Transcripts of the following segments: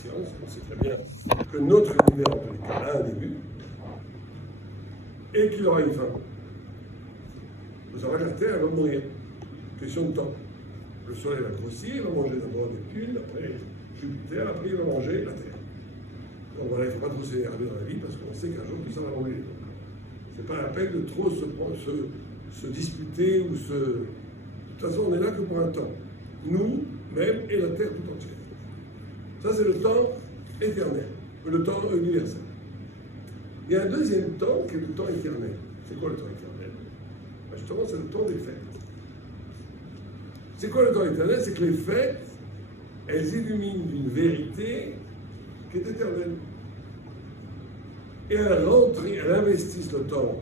science, on sait très bien que notre univers, en tous les cas, a un début et qu'il aura une fin. Vous saurez que la Terre elle va mourir. Question de temps. Le Soleil va grossir, il va manger d'abord Neptune, après Jupiter, après il va manger la Terre. Donc voilà, il ne faut pas trop s'énerver dans la vie parce qu'on sait qu'un jour tout ça va rouler. Ce n'est pas la peine de trop se disputer ou se. De toute façon, on est là que pour un temps. Nous, même, et la Terre tout entière. Ça, c'est le temps éternel, le temps universel. Il y a un deuxième temps qui est le temps éternel. C'est quoi le temps éternel? Justement, c'est le temps des fêtes. C'est quoi le temps éternel? C'est que les fêtes, elles illuminent une vérité qui est éternelle. Et elles investissent le temps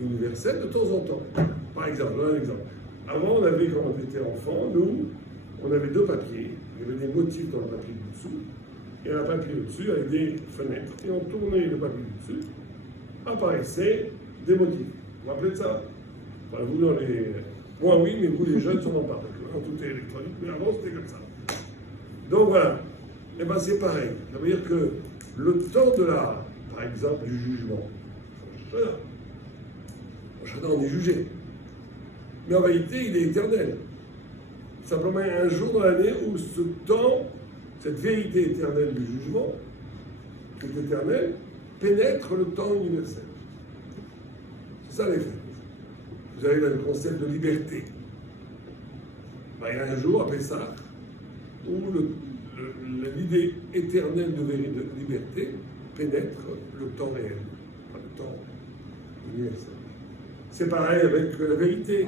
universel de temps en temps. Par exemple, un exemple. Avant, on avait, quand on était enfant, nous, on avait deux papiers. Il y avait des motifs dans le papier du dessous, et un papier au-dessus avec des fenêtres. Et on tournait le papier du dessus, apparaissaient des motifs. Vous vous rappelez de ça? Enfin, vous, dans les... Moi, oui, mais vous, les jeunes, sûrement pas. Parce que tout est électronique, mais avant, c'était comme ça. Donc voilà. Et bien, c'est pareil. Ça veut dire que le temps de la, par exemple, du jugement, on est jugé. Mais en réalité, il est éternel. Simplement, il y a un jour dans l'année où ce temps, cette vérité éternelle du jugement, qui est éternelle, pénètre le temps universel. C'est ça les fêtes. Vous avez le concept de liberté. Ben, il y a un jour, après ça, où l'idée éternelle de liberté pénètre le temps réel, enfin, le temps universel. C'est pareil avec la vérité.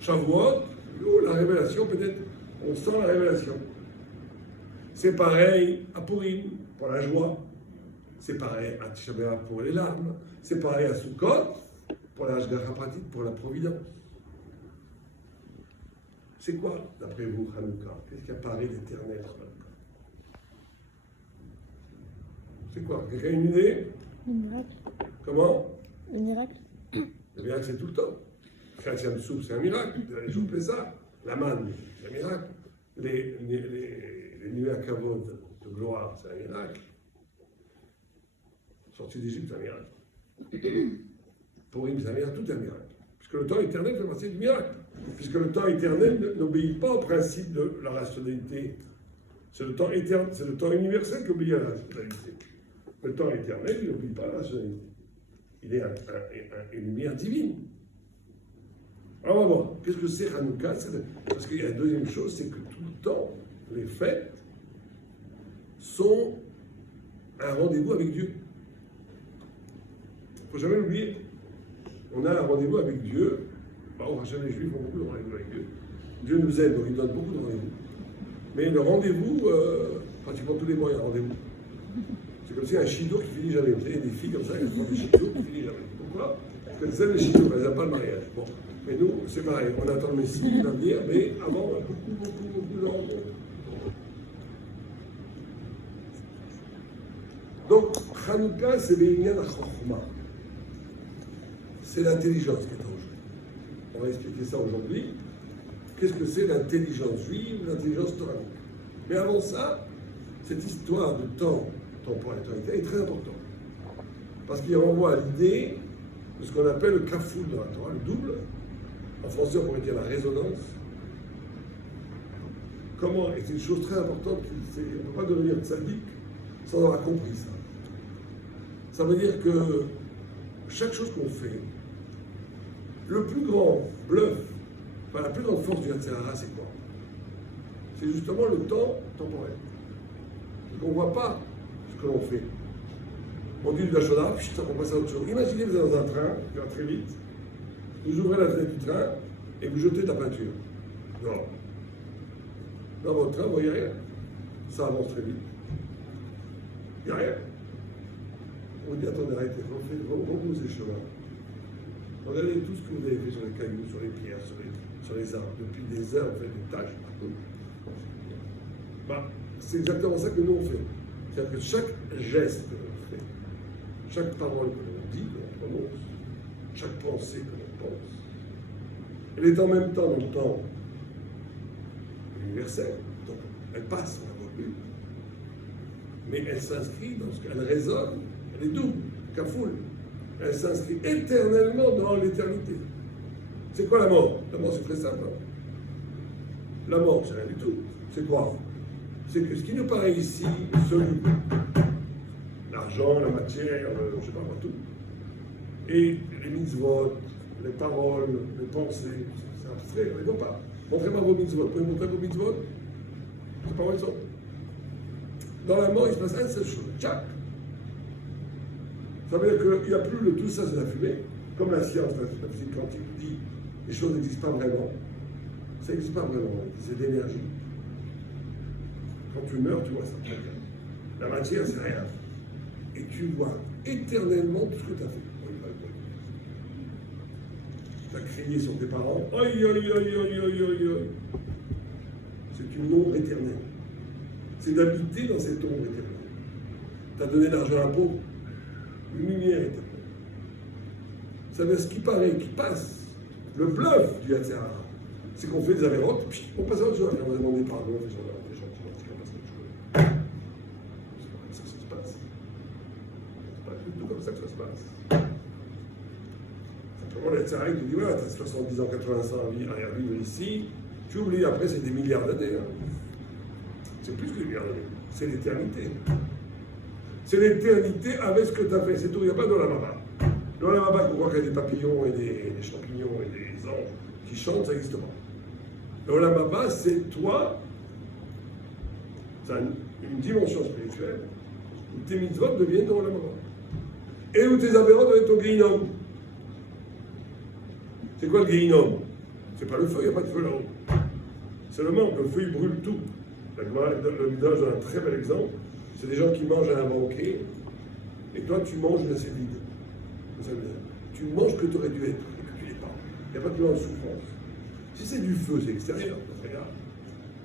Shavuot, la révélation, peut-être, on sent la révélation. C'est pareil à Purim, pour la joie. C'est pareil à Tisha B'Av pour les larmes. C'est pareil à Sukkot, pour la Hashgacha pratique, pour la providence. C'est quoi, d'après vous, Hanouka? Qu'est-ce qui apparaît d'éternel sur Hanouka? C'est quoi? Quelqu'un a une idée? Le miracle. Comment? Le miracle. Le miracle, c'est tout le temps. Chrétien de soupe, c'est un miracle. Les jours ça. La manne, c'est un miracle. Les nuées à kavod de gloire, c'est un miracle. Sortie d'Égypte, c'est un miracle. Purim, c'est un miracle, tout est un miracle. Puisque le temps éternel fait partie du miracle. Puisque le temps éternel n'obéit pas au principe de la rationalité. C'est le temps éternel, c'est le temps universel qui obéit à la rationalité. Le temps éternel, il n'obéit pas à la rationalité. Il est une lumière divine. Alors on va voir, qu'est-ce que c'est Hanouka? Parce qu'il y a une deuxième chose, c'est que tout le temps, les fêtes sont un rendez-vous avec Dieu. Il ne faut jamais l'oublier. On a un rendez-vous avec Dieu. Bon, les Juifs ont beaucoup de rendez-vous avec Dieu. Dieu nous aide, donc il donne beaucoup de rendez-vous. Mais le rendez-vous, pratiquement tous les mois, il y a un rendez-vous. C'est comme si un shido qui finit jamais. Vous savez, il y a des filles comme ça, elles font des shido qui finissent jamais. Pourquoi? Parce qu'elles aiment les shido, elles n'aiment pas le mariage. Bon. Mais nous, c'est pareil, on attend le Messie, il va venir, mais avant, beaucoup de rencontres. Donc, Hanouka, c'est l'Inyan HaChokhma. C'est l'intelligence qui est en jeu. On va expliquer ça aujourd'hui. Qu'est-ce que c'est l'intelligence juive, l'intelligence toranique? Mais avant ça, cette histoire de temps, temporel et temporalité est très importante. Parce qu'il renvoie à l'idée de ce qu'on appelle le kafoul dans la Torah, le double. En français, on pourrait dire la résonance. Comment? Et c'est une chose très importante, on ne peut pas devenir sadique sans avoir compris ça. Ça veut dire que chaque chose qu'on fait, le plus grand bluff, enfin la plus grande force du Hatzahara, c'est quoi? C'est justement le temps temporel. Donc on ne voit pas ce que l'on fait. On dit du Lachonah, on passe à autre chose. Imaginez, vous êtes dans un train qui va très vite, vous ouvrez la fenêtre du train et vous jetez de la peinture. Non. Dans votre train, vous ne voyez rien. Ça avance très vite. Il n'y a rien. On dit, attendez, arrêtez, reposez le chemin. Regardez tout ce que vous avez fait sur les cailloux, sur les pierres, sur les arbres. Depuis des heures, on fait des tâches partout. Bah, c'est exactement ça que nous on fait. C'est-à-dire que chaque geste que l'on fait, chaque parole que l'on dit, que l'on prononce, chaque pensée que l'on pense, elle est en même temps dans le temps universel. Donc, elle passe, on la voit plus. mais elle s'inscrit dans ce qu'elle résonne, elle est double, kafoul. Elle s'inscrit éternellement dans l'éternité. C'est quoi la mort? La mort, c'est très simple. La mort, c'est rien du tout. C'est quoi? C'est que ce qui nous paraît ici, soluble, l'argent, la matière, je ne sais pas moi, tout, et les mitzvot, les paroles, les pensées, c'est abstrait, on ne les voit pas. Montrez-moi vos mitzvot. Vous pouvez montrer vos mitzvot? C'est pas vrai ça. Dans la mort, il se passe une seule chose. Tchac! Ça veut dire qu'il n'y a plus le tout ça, c'est la fumée. Comme la science, la physique quantique dit, les choses n'existent pas vraiment. Ça n'existe pas vraiment, c'est d'énergie. Quand tu meurs, tu vois ça. La matière, c'est rien. Et tu vois éternellement tout ce que tu as fait. Tu as crié sur tes parents. Aïe, aïe, aïe, aïe, aïe, aïe, aïe. C'est une ombre éternelle. C'est d'habiter dans cette ombre éternelle. Tu as donné de l'argent à un pauvre. Une lumière éternelle. Ça veut dire ce qui paraît, qui passe. Le bluff du Yatzirah, c'est qu'on fait des avérotes, puis on passe à autre chose. On a demandé pardon, on fait genre, des gens qui vont se passer autre chose. C'est pas comme ça que ça se passe. C'est pas du tout comme ça que ça se passe. Simplement, le Yatzirah, il te dit, voilà, tu as 70 ans, 80 ans à vivre ici, tu oublies, après, c'est des milliards d'années. Hein. C'est plus que des milliards d'années. C'est l'éternité. C'est l'éternité avec ce que tu as fait. C'est tout. Il n'y a pas de la mama. Dans la mama, on voit qu'il y a des papillons et des champignons et des anges qui chantent, ça n'existe pas. Dans la mama, c'est toi, c'est une dimension spirituelle où tes mitzvot deviennent dans la mama. Et où tes avérotes doivent être au guéhinom. C'est quoi le guéhinom? C'est pas le feu, il n'y a pas de feu là-haut. C'est le manque, le feu il brûle tout. Le Midrash donne un très bel exemple. C'est des gens qui mangent à un banquet, et toi tu manges une assiette vide. Tu manges que tu aurais dû être, et que tu n'es pas. Il n'y a pas de plan de souffrance. Si c'est du feu, c'est extérieur, c'est regarde.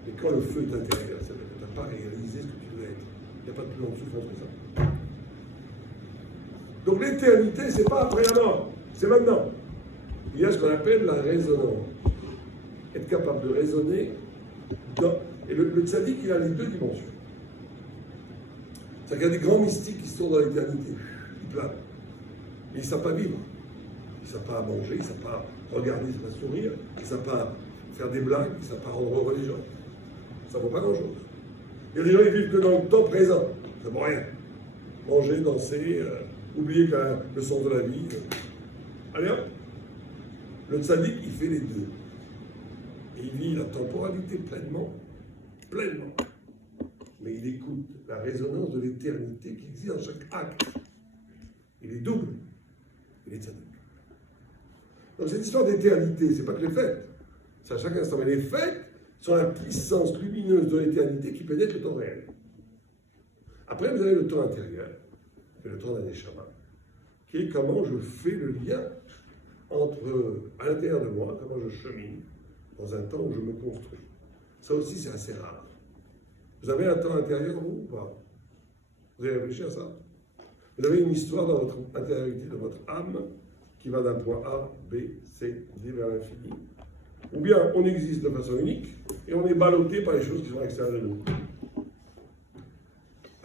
Mais quand le feu est intérieur, ça veut dire que tu n'as pas réalisé ce que tu devais être. Il n'y a pas de plan de souffrance que ça. Donc l'éternité, c'est pas après la mort, c'est maintenant. Il y a ce qu'on appelle la résonance. Être capable de raisonner dans... Et le tzaddik, il a les deux dimensions. C'est-à-dire qu'il y a des grands mystiques qui sont dans l'éternité. Ils planent. Mais ils ne savent pas vivre. Ils ne savent pas manger, ils ne savent pas regarder, ils ne savent pas sourire, ils ne savent pas faire des blagues, ils ne savent pas rendre heureux les gens. Ça ne vaut pas grand-chose. Il y a des gens qui vivent que dans le temps présent. Ça ne vaut rien. Manger, danser, oublier que le sens de la vie. Allez hop. Le tzaddik, il fait les deux. Et il vit la temporalité pleinement. Pleinement. Mais il écoute la résonance de l'éternité qui existe dans chaque acte. Il est double. Il est tzaddik. Donc cette histoire d'éternité, c'est pas que les fêtes. C'est à chaque instant. Mais les fêtes sont la puissance lumineuse de l'éternité qui pénètre le temps réel. Après, vous avez le temps intérieur, et le temps d'un neshama, qui est comment je fais le lien entre, à l'intérieur de moi, comment je chemine dans un temps où je me construis. Ça aussi, c'est assez rare. Vous avez un temps intérieur, vous, ou pas? Vous avez réfléchi à ça? Vous avez une histoire dans votre intériorité, de votre âme, qui va d'un point A, B, C, D vers l'infini. Ou bien on existe de façon unique, et on est ballotté par les choses qui sont à l'extérieur de nous.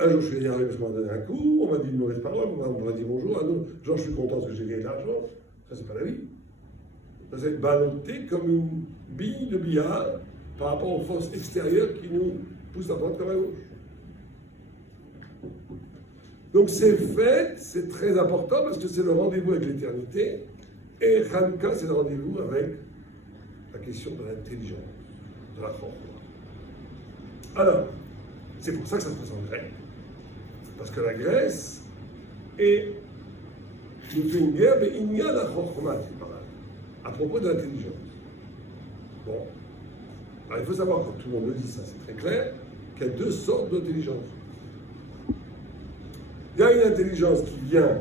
Un jour, je suis énervé parce qu'on m'a donné un coup, on m'a dit une mauvaise parole, on m'a dit bonjour. Un autre jour, je suis content parce que j'ai gagné de l'argent. Ça, c'est pas la vie. Ça, c'est ballotté comme une bille de billard par rapport aux forces extérieures qui nous poussent à droite comme à gauche. Donc, ces fêtes, c'est très important parce que c'est le rendez-vous avec l'éternité. Et Hanouka, c'est le rendez-vous avec la question de l'intelligence, de la force. Alors, c'est pour ça que ça se passe en grec. Parce que la Grèce nous fait une guerre, mais il y a la chorma, à propos de l'intelligence. Bon. Alors il faut savoir, quand tout le monde le dit, ça c'est très clair, qu'il y a deux sortes d'intelligence. Il y a une intelligence qui vient,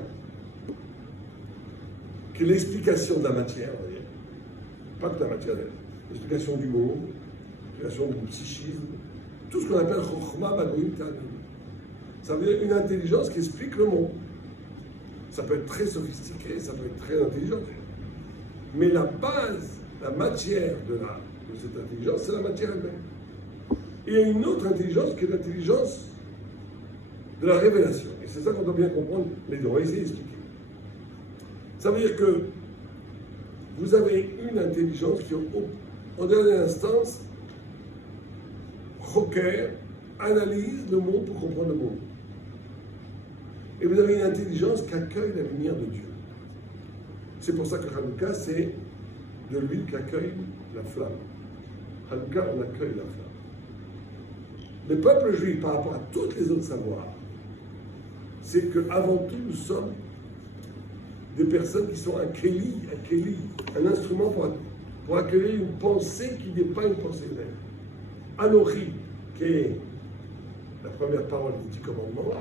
qui est l'explication de la matière, on va dire. Pas que de la matière, l'explication du monde, l'explication du psychisme, tout ce qu'on appelle chorma, bagoïm, ta'anim. Ça veut dire une intelligence qui explique le monde. Ça peut être très sophistiqué, ça peut être très intelligent. Mais la base, la matière de cette intelligence, c'est la matière elle-même. Et il y a une autre intelligence qui est l'intelligence de la révélation. Et c'est ça qu'on doit bien comprendre les deux. On va essayer d'expliquer. Ça veut dire que vous avez une intelligence qui, en dernière instance, requiert, analyse le monde pour comprendre le monde. Et vous avez une intelligence qui accueille la lumière de Dieu. C'est pour ça que Hanouka, c'est de l'huile qui accueille la flamme. Hanouka, on accueille la flamme. Le peuple juif, par rapport à tous les autres savoirs, c'est qu'avant tout, nous sommes des personnes qui sont un keli, un instrument pour accueillir une pensée qui n'est pas une pensée humaine. Anochi, qui est la première parole du 10 commandements,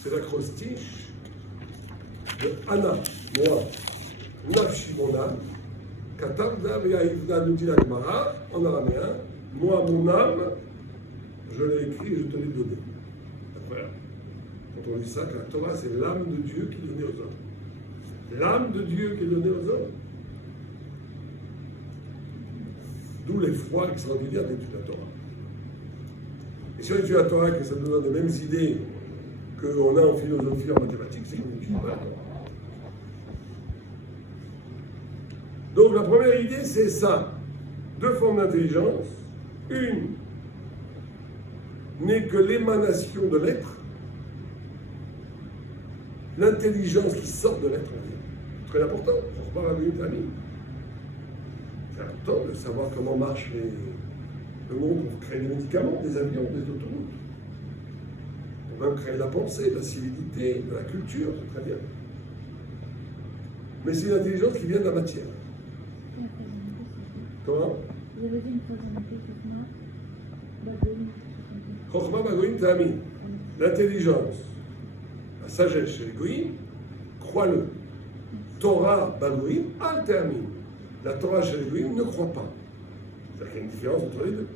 c'est l'acrostiche de Anna, moi, Nafshi, mon âme, Katavda ve'aïvda, nous dit la Gemara, en araméen, moi, mon âme, je l'ai écrit et je te l'ai donné. Voilà. Quand on dit ça, que la Torah, c'est l'âme de Dieu qui est donnée aux hommes. L'âme de Dieu qui est donnée aux hommes. D'où l'effroi extraordinaire d'étudier la Torah. Et si on étudie la Torah et que ça nous donne les mêmes idées qu'on a en philosophie, en mathématiques, c'est qu'on n'étudie pas la Torah. Donc la première idée, c'est ça. Deux formes d'intelligence. Une n'est que l'émanation de l'être. L'intelligence qui sort de l'être. Très important. C'est important de savoir comment marche le monde pour créer des médicaments, des avions, des autoroutes. On va créer la pensée, la civilité, de la culture, c'est très bien. Mais c'est une intelligence qui vient de la matière. Comment? Vous avez dit une phrase en anglais, Chokhmah Bagoïm Ta'amin. L'intelligence, la sagesse chez les Goïm, crois-le. Torah Bagoïm Al Ta'amin. La Torah chez les Goïm ne croit pas. C'est-à-dire qu'il y a une différence entre les deux.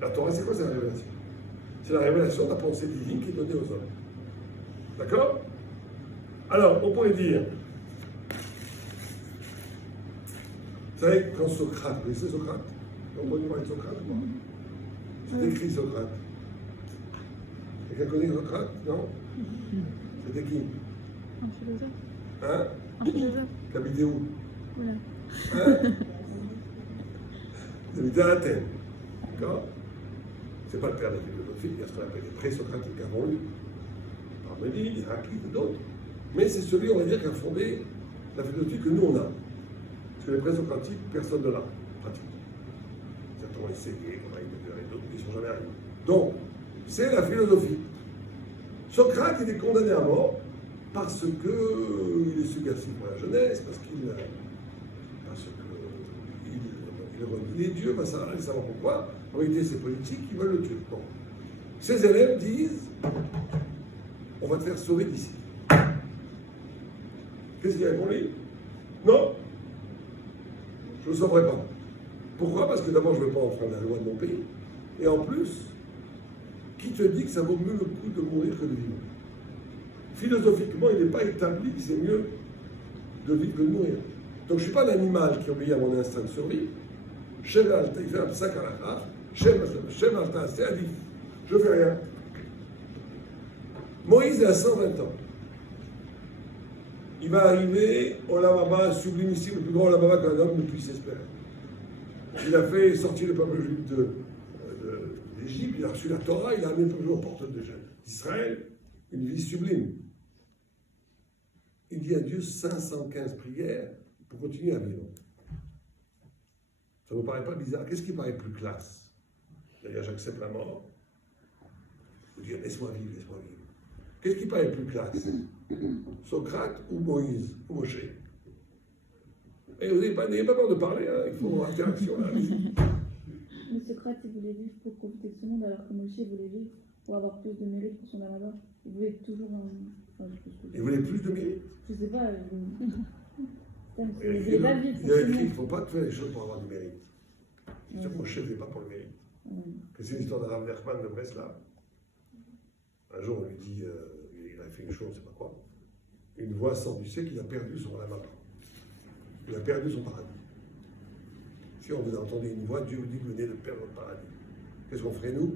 La Torah, c'est quoi? C'est la révélation. C'est la révélation de la pensée divine qui est donnée aux hommes. D'accord? Alors, on pourrait dire, vous savez, quand Socrate, vous connaissez Socrate? On peut parler de Socrate, moi. C'est écrit Socrate. Quelqu'un connaît Socrate? Non? C'était qui? Un philosophe. Hein? Un philosophe. Qui habitait où? Voilà. Hein? Il habitait à Athènes. D'accord? C'est pas le père de la philosophie, il y a ce qu'on appelle les pré-socratiques avant lui. Parménide, Héraclite et d'autres. Mais c'est celui, on va dire, qui a fondé la philosophie que nous on a. Parce que les pré-socratiques, personne ne l'a, pratiquement. Certains ont essayé, comme Heidegger et d'autres, mais ils ne sont jamais arrivés. Donc, c'est la philosophie. Socrate, il est condamné à mort parce qu'il est subversif pour la jeunesse, parce qu'il renie les dieux, ça va savoir pourquoi. En réalité, c'est politique, ils veulent le tuer. Bon. Ses élèves disent, on va te faire sauver d'ici. Qu'est-ce qu'il répond lui? Non, je ne le sauverai pas. Pourquoi? Parce que d'abord, je ne veux pas enfreindre la loi de mon pays. Et en plus, qui te dit que ça vaut mieux le coup de mourir que de vivre? Philosophiquement, il n'est pas établi que c'est mieux de vivre que de mourir. Donc je ne suis pas un animal qui obéit à mon instinct de survie. Shem Alta, il fait un sac à la raf. Shem Alta, c'est adif. Je ne fais rien. Moïse est à 120 ans. Il va arriver au Lamaba, sublimissime, le plus grand Lamaba qu'un homme ne puisse espérer. Il a fait sortir le peuple juif d'Égypte, il a reçu la Torah, il a amené le peuple aux portes d'Israël, une vie sublime. Il dit à Dieu 515 prières pour continuer à vivre. Ça ne vous paraît pas bizarre? Qu'est-ce qui paraît plus classe? D'ailleurs, j'accepte la mort. Vous dire, laisse-moi vivre, laisse-moi vivre. Qu'est-ce qui paraît plus classe? Socrate ou Moïse ou Moshe? Et vous n'ayez pas peur de parler, hein, il faut interaction là. Mais Socrate, il voulait vivre pour profiter de ce monde, alors que Moshe voulait vivre pour avoir plus de mérite pour son là-bas. Il voulait toujours un. Enfin, il voulait plus de mérite. Je sais pas. Il y a écrit qu'il ne faut pas faire les choses pour avoir du mérite. C'est sûr que Moshe ne fait pas pour le mérite. C'est l'histoire de Rav Nachman de Breslav. Un jour, on lui dit, il a fait une chose, je ne sais pas quoi. Une voix sort du ciel qu'il a perdu son Olam Haba. Il a perdu son paradis. Si on vous a entendu une voix, Dieu vous dit que vous venez de perdre votre paradis. Qu'est-ce qu'on ferait nous?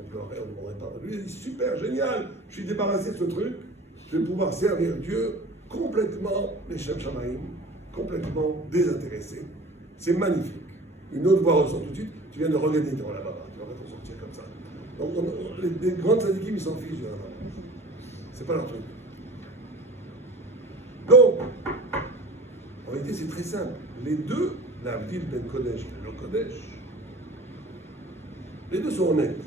On pleurait, on ne demanderait pas. Lui, il a dit super, génial, je suis débarrassé de ce truc, je vais pouvoir servir Dieu complètement, les Shem Shamaïm, complètement désintéressé. C'est magnifique. Une autre voix ressort tout de suite, tu viens de regagner ton là-bas, tu vas pas t'en sortir comme ça. Donc les grandes syndiqués, ils s'en fichent de là-bas. C'est pas leur truc. Donc, en réalité, c'est très simple. Les deux, la ville Ben Kodesh et le Kodesh, les deux sont honnêtes.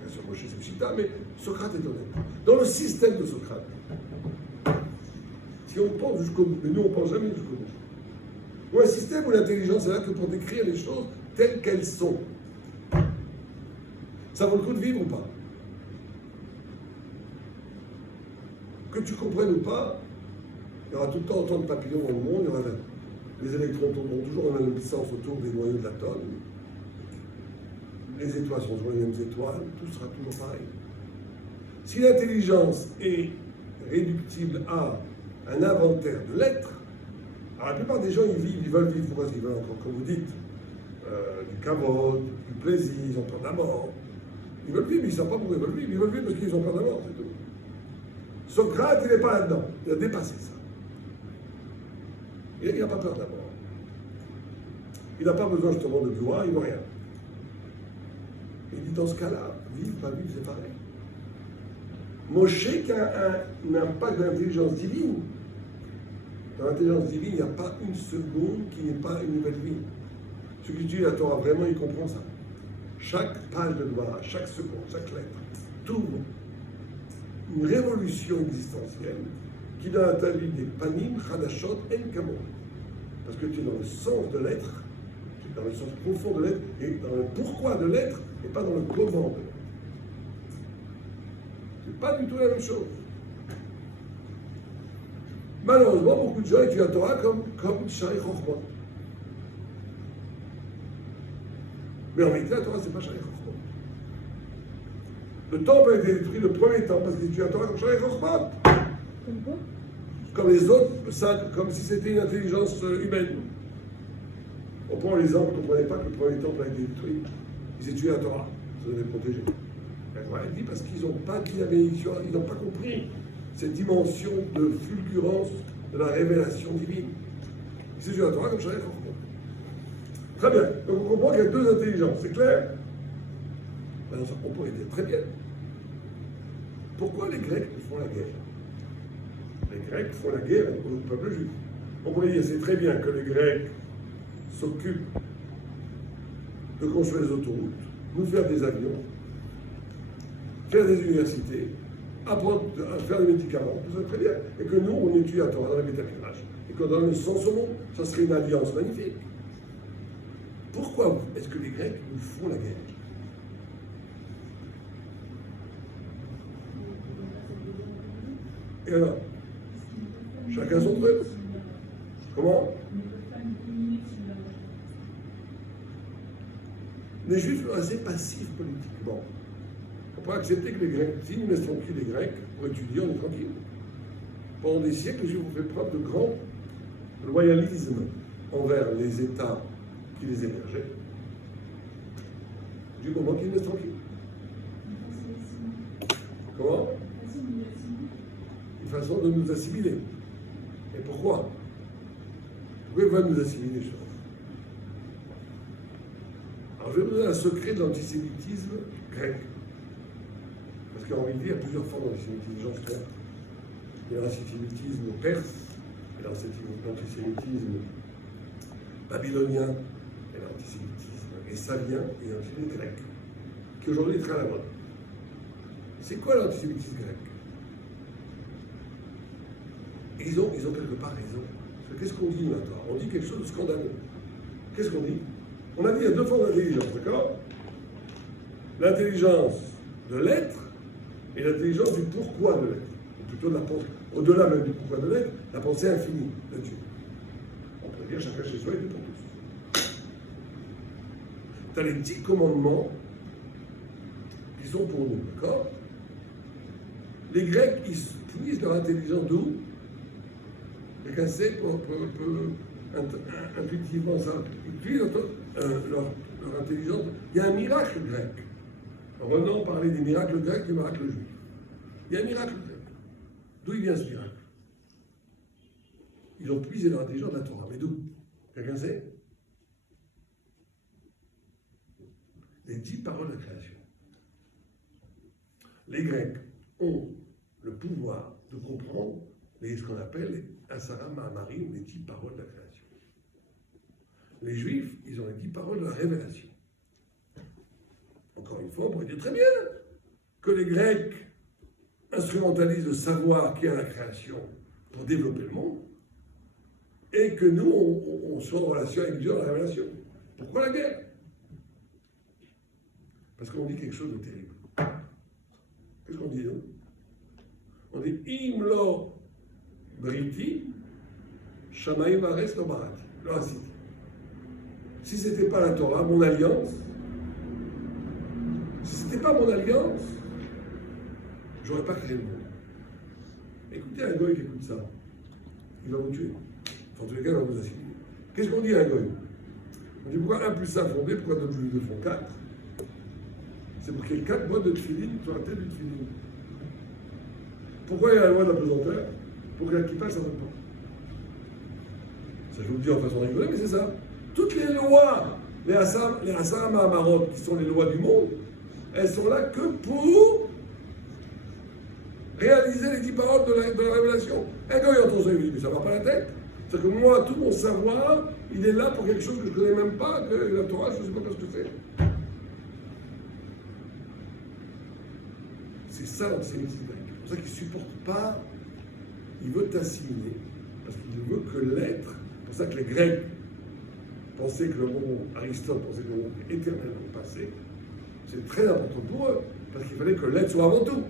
Bien sûr, Moshe c'est Pshita, mais Socrate est honnête. Dans le système de Socrate, si on pense jusqu'au bout, mais nous on ne pense jamais jusqu'au bout. Ou un système où l'intelligence est là que pour décrire les choses telles qu'elles sont. Ça vaut le coup de vivre ou pas? Que tu comprennes ou pas, il y aura tout le temps autant de papillons dans le monde, il y aura les électrons tourneront toujours dans la même puissance autour des noyaux de l'atome. Les étoiles sont toujours les mêmes étoiles, tout sera toujours pareil. Si l'intelligence est réductible à un inventaire de l'être, alors la plupart des gens, ils veulent vivre, pourquoi ils veulent encore, comme vous dites, du kavod, du plaisir, ils ont peur de la mort. Ils veulent vivre, ils ne savent pas pourquoi ils veulent vivre parce qu'ils ont peur de la mort, c'est tout. Socrate, il n'est pas là-dedans, il a dépassé ça. Il n'a pas peur de la mort. Il n'a pas besoin justement de gloire, il ne veut rien. Il dit dans ce cas-là, vivre, pas vivre, c'est pareil. Moshe qui a un impact de l'intelligence divine. Dans l'intelligence divine, il n'y a pas une seconde qui n'est pas une nouvelle vie. Celui qui étudie la Torah, vraiment, il comprend ça. Chaque page de loi, chaque seconde, chaque lettre, tout une révolution existentielle qui donne à ta vie des panim, chadashot, en kamon. Parce que tu es dans le sens de l'être, tu es dans le sens profond de l'être, et dans le pourquoi de l'être, et pas dans le comment de l'être. C'est pas du tout la même chose. Malheureusement, beaucoup de gens étudient la Torah comme Shari Chochmot. Mais en réalité, la Torah, c'est pas Shari Chochmot. Le temple a été détruit le premier temps parce qu'ils étudient la Torah comme Shari Chochmot. Comme quoi? Comme les autres, comme si c'était une intelligence humaine. Au point où les hommes ne comprenaient pas que le premier temple a été détruit. Ils étudiaient la Torah, ça devait protéger. La Torah dit parce qu'ils n'ont pas dit la bénédiction, ils n'ont pas compris cette dimension de fulgurance de la révélation divine. Ils étudient la Torah comme Shari Chochmot. Très bien. Donc on comprend qu'il y a deux intelligences, c'est clair? Maintenant, ça pourrait être très bien. Pourquoi les Grecs font la guerre? Les Grecs font la guerre au peuple juif. On pourrait dire c'est très bien que les Grecs s'occupent de construire des autoroutes, nous faire des avions, faire des universités, apprendre à faire des médicaments, tout ça très bien. Et que nous, on étudie à Torah dans les Métamirages. Et qu'on donne le sens au monde, ça serait une alliance magnifique. Pourquoi est-ce que les Grecs nous font la guerre? Et alors? Chacun son truc. Comment? Les Juifs sont assez passifs politiquement. On peut accepter que les Grecs, si nous laissons tranquilles les Grecs, pour étudier, on est tranquille. Pendant des siècles, les Juifs ont fait preuve de grand loyalisme envers les États qui les hébergeaient, du moment qu'ils nous laissent tranquilles. Comment? Une façon de nous assimiler. Et pourquoi? Pourquoi ils veulent nous assimiler, je pense? Alors, je vais vous donner un secret de l'antisémitisme grec. Parce qu'en réalité, il y a plusieurs formes d'antisémitisme. Les gens se trompent. Il y a l'antisémitisme perse, et l'antisémitisme babylonien, et l'antisémitisme essalien, et l'antisémitisme grec, qui aujourd'hui est très à la mode. C'est quoi l'antisémitisme grec? Et ils ont quelque part raison. Parce que qu'est-ce qu'on dit maintenant? On dit quelque chose de scandaleux. Qu'est-ce qu'on dit? On a dit qu'il y a deux formes d'intelligence, d'accord? L'intelligence de l'être et l'intelligence du pourquoi de l'être. Ou plutôt de la pensée. Au-delà même du pourquoi de l'être, la pensée infinie de Dieu. On peut dire chacun chez soi et Dieu pour tous. Tu as les 10 commandements qui sont pour nous, d'accord? Les Grecs, ils puisent leur intelligence d'où? Quelqu'un sait intuitivement ça. Ils puisent leur intelligence. Il y a un miracle grec. Renan parlait des miracles grecs, des miracles juifs. Il y a un miracle grec. D'où il vient ce miracle? Ils ont puisé leur intelligence de la Torah. Mais d'où? Quelqu'un sait? Les 10 paroles de la création. Les Grecs ont le pouvoir de comprendre ce qu'on appelle les Asara Ma'amarim, les 10 paroles de la création. Les Juifs, ils ont les 10 paroles de la révélation. Encore une fois, on pourrait dire très bien que les Grecs instrumentalisent le savoir qui est à la création pour développer le monde, et que nous, on soit en relation avec Dieu dans la révélation. Pourquoi la guerre? Parce qu'on dit quelque chose de terrible. Qu'est-ce qu'on dit, nous? On dit Imlo Briti, Shamaim Ares no Barati. Le Hassid. Si ce n'était pas la Torah, mon alliance, si ce n'était pas mon alliance, je n'aurais pas créé le monde. Écoutez un goy qui écoute ça, il va vous tuer. Enfin, en tous les cas, il va vous assimiler. Qu'est-ce qu'on dit à un goy? On dit pourquoi 1 plus 1 font 2, pourquoi 2 plus 2 font 4? C'est pour qu'il y ait 4 mois de tefilin sur la tête du tefilin. Pourquoi il y a la loi de la pesanteur? Pour que l'équipage s'en donne pas. Ça, je vous le dis en façon rigolée, mais c'est ça. Toutes les lois, les Asara Ma'amarot, qui sont les lois du monde, elles sont là que pour réaliser les 10 paroles de la révélation. Un gars, il entend ça, il dit, mais ça ne va pas la tête. C'est-à-dire que moi, tout mon savoir, il est là pour quelque chose que je ne connais même pas, que la Torah, je ne sais pas ce que c'est. C'est ça l'antisémitisme grec. C'est pour ça qu'il ne supporte pas, il veut t'assimiler, parce qu'il veut que l'être, c'est pour ça que les Grecs pensaient que le monde, Aristote pensait que le monde est éternellement passé. C'est très important pour eux, parce qu'il fallait que l'être soit avant tout,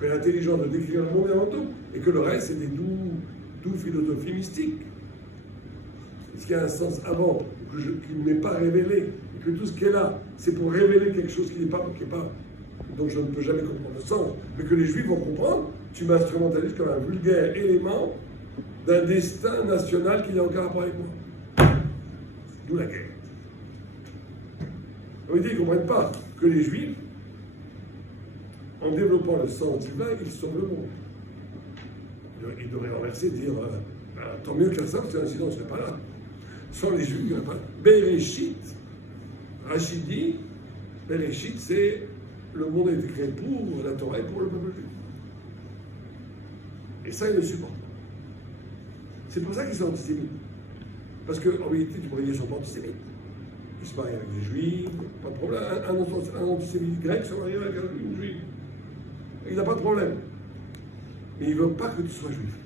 que l'intelligence de décrire le monde est avant tout, et que le reste, c'est des doux philosophies mystiques. Ce qui a un sens avant, qui ne m'est pas révélé, et que tout ce qui est là, c'est pour révéler quelque chose qui n'est pas, donc je ne peux jamais comprendre le sens, mais que les Juifs vont comprendre, tu m'instrumentalises comme un vulgaire élément d'un destin national qui n'a aucun rapport avec moi. D'où la guerre. On dit qu'ils ne comprennent pas que les Juifs, en développant le sens divin, ils sauvent le monde. Ils devraient renverser et dire tant mieux que ça, parce que l'incident ne serait pas là. Sans les Juifs, il n'y en a pas. Bereshit, Rachid dit, Bereshit, c'est le monde a été créé pour la Torah et pour le peuple juif. Et ça, ils ne supportent pas. C'est pour ça qu'ils sont antisémites. Parce qu'en réalité, tu pourrais dire qu'ils ne sont pas antisémites. Ils se marient avec des juifs, pas de problème. Un antisémite grec se marie avec une juive. Il n'a pas de problème. Mais il ne veut pas que tu sois juif.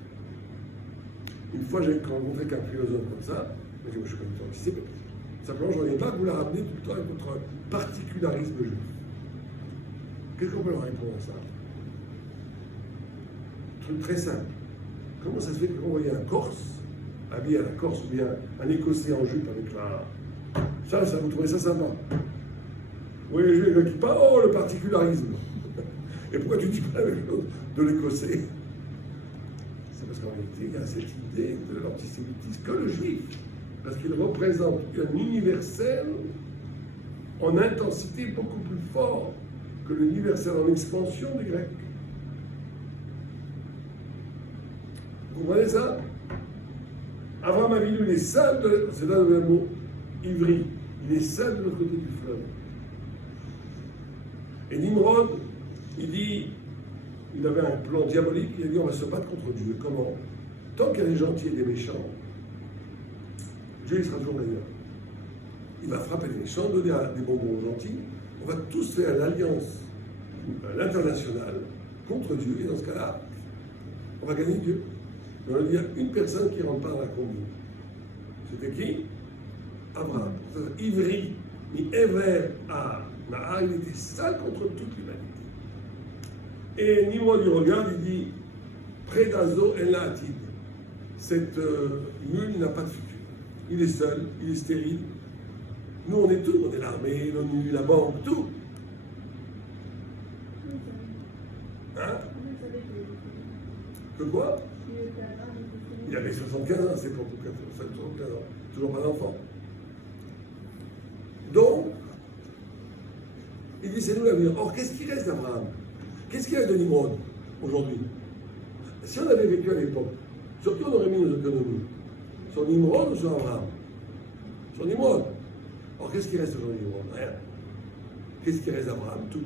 Une fois, j'ai rencontré qu'un philosophe comme ça, il m'a dit, moi je suis pas antisémite. Simplement, je ne reviens pas que vous la ramenez tout le temps avec votre particularisme juif. Qu'est-ce qu'on peut leur répondre à ça? Un truc très simple. Comment ça se fait que quand vous voyez un Corse, habillé à la Corse, ou bien un Écossais en jupe avec la... Ça, vous trouvez ça sympa? Vous voyez les Juifs qui parlent, oh, le particularisme. Et pourquoi tu dis pas la même chose de l'Écossais? C'est parce qu'en réalité, il y a cette idée de l'antisémitisme que le Juif, parce qu'il représente un universel en intensité beaucoup plus fort que l'universel en expansion des Grecs. Vous comprenez ça? Abraham Avinu, il est seul, c'est là le mot ivri, il est seul de l'autre côté du fleuve. Et Nimrod, il dit, il avait un plan diabolique, il a dit on va se battre contre Dieu. Comment? Tant qu'il y a des gentils et des méchants, Dieu il sera toujours meilleur. Il va frapper les méchants, donner des bonbons aux gentils. On va tous faire l'alliance, l'international, contre Dieu. Et dans ce cas-là, on va gagner Dieu. Mais il y a une personne qui ne rentre pas dans la combine. C'était qui? Abraham. Ivri, ni Ever à Nahar, il était seul contre toute l'humanité. Et Nimrod, il regarde, il dit Predazo El Atid. Cette mule n'a pas de futur. Il est seul, il est stérile. Nous, on est tout, on est l'armée, l'ONU, la banque, tout. Hein? Que quoi? Il avait 75 ans, c'est pour 75 ans. Toujours pas d'enfant. Donc, il Il dit c'est nous l'avenir. Or, qu'est-ce qui reste d'Abraham? Qu'est-ce qui reste de Nimrod aujourd'hui? Si on avait vécu à l'époque, sur qui on aurait mis nos économies? Sur Nimrod ou sur Abraham? Sur Nimrod. Or, qu'est-ce qui reste aujourd'hui, Nimrod? Rien. Qu'est-ce qui reste d'Abraham? Tout.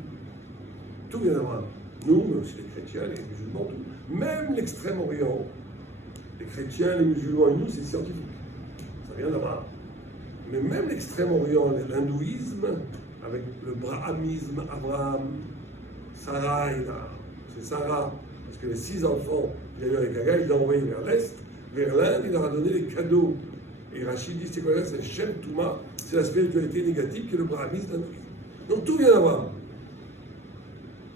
Tout vient d'Abraham. Nous, mais aussi les chrétiens, les musulmans, tout. Même l'Extrême-Orient, les chrétiens, les musulmans et nous, c'est scientifique. Ça vient d'Abraham. Mais même l'Extrême-Orient, l'hindouisme, avec le brahmisme, Abraham, Sarah, c'est Sarah, parce que les 6 enfants qu'il a eu avec Aga, il les a envoyés vers l'Est, vers l'Inde, il leur a donné des cadeaux. Et Rachid dit, c'est quoi là? C'est Shem Touma, c'est la spiritualité négative qui est le brahmisme, l'hindouisme. Donc tout vient d'Abraham.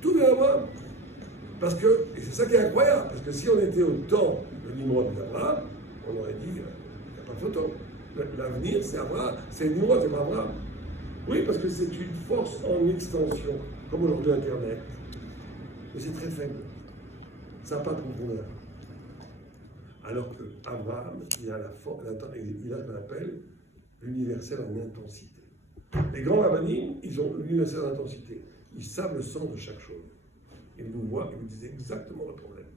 Tout vient d'Abraham. Parce que, et c'est ça qui est incroyable, parce que si on était au temps de Nimrod d'Abraham, on aurait dit, il n'y a pas de photo. L'avenir, c'est Abraham, c'est Nimrod, c'est pas Abraham. Oui, parce que c'est une force en extension, comme aujourd'hui Internet. Mais c'est très faible. Ça n'a pas de profondeur. Alors que Abraham, il a la force, il a ce qu'on appelle l'universel en intensité. Les grands rabbinim, ils ont l'universel en intensité. Ils savent le sens de chaque chose. Ils vous voient, ils vous disent exactement votre problème.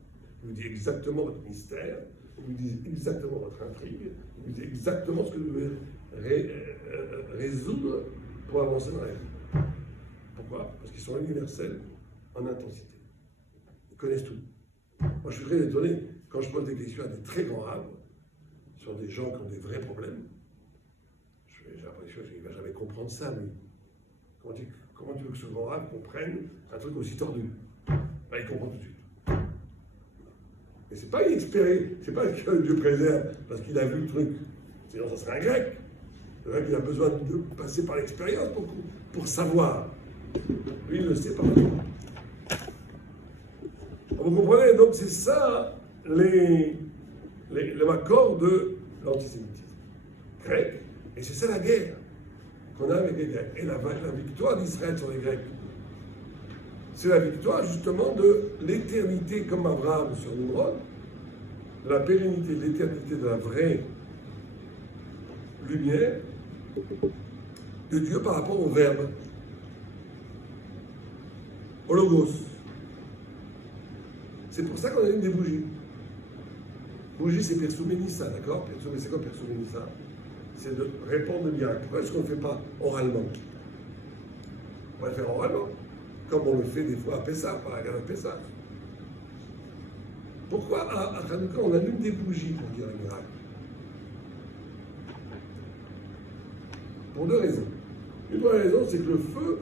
Ils vous disent exactement votre mystère. Ils vous disent exactement votre intrigue. Ils vous disent exactement ce que vous devez résoudre pour avancer dans la vie. Pourquoi? Parce qu'ils sont universels en intensité. Ils connaissent tout. Moi, je suis très étonné quand je pose des questions à des très grands rabbins sur des gens qui ont des vrais problèmes. J'ai l'impression qu'il ne va jamais comprendre ça, lui. Comment tu veux que ce grand rabbin comprenne un truc aussi tordu? Ben, il comprend tout de suite. Mais c'est pas inexpérimenté, c'est pas que Dieu préserve parce qu'il a vu le truc. Sinon, ça serait un grec. Le grec, il a besoin de passer par l'expérience pour savoir. Lui, il ne le sait pas. Vous comprenez? Donc, c'est ça le accord de l'antisémitisme grec. Et c'est ça la guerre qu'on a avec les Grecs. Et la victoire d'Israël sur les Grecs, c'est la victoire justement de l'éternité comme Abraham sur Nimrod, de la pérennité, de l'éternité de la vraie lumière de Dieu par rapport au Verbe, au Logos. C'est pour ça qu'on allume des bougies. Bougie, c'est Persouménissa, d'accord? C'est quoi Persouménissa? C'est de répondre le miracle. Pourquoi est-ce qu'on ne le fait pas oralement? On va le faire oralement, comme on le fait des fois à Pessah, par la garde de Pessah. Pourquoi à Hanouka on allume des bougies pour dire le miracle? Pour 2 raisons. Une première raison, c'est que le feu,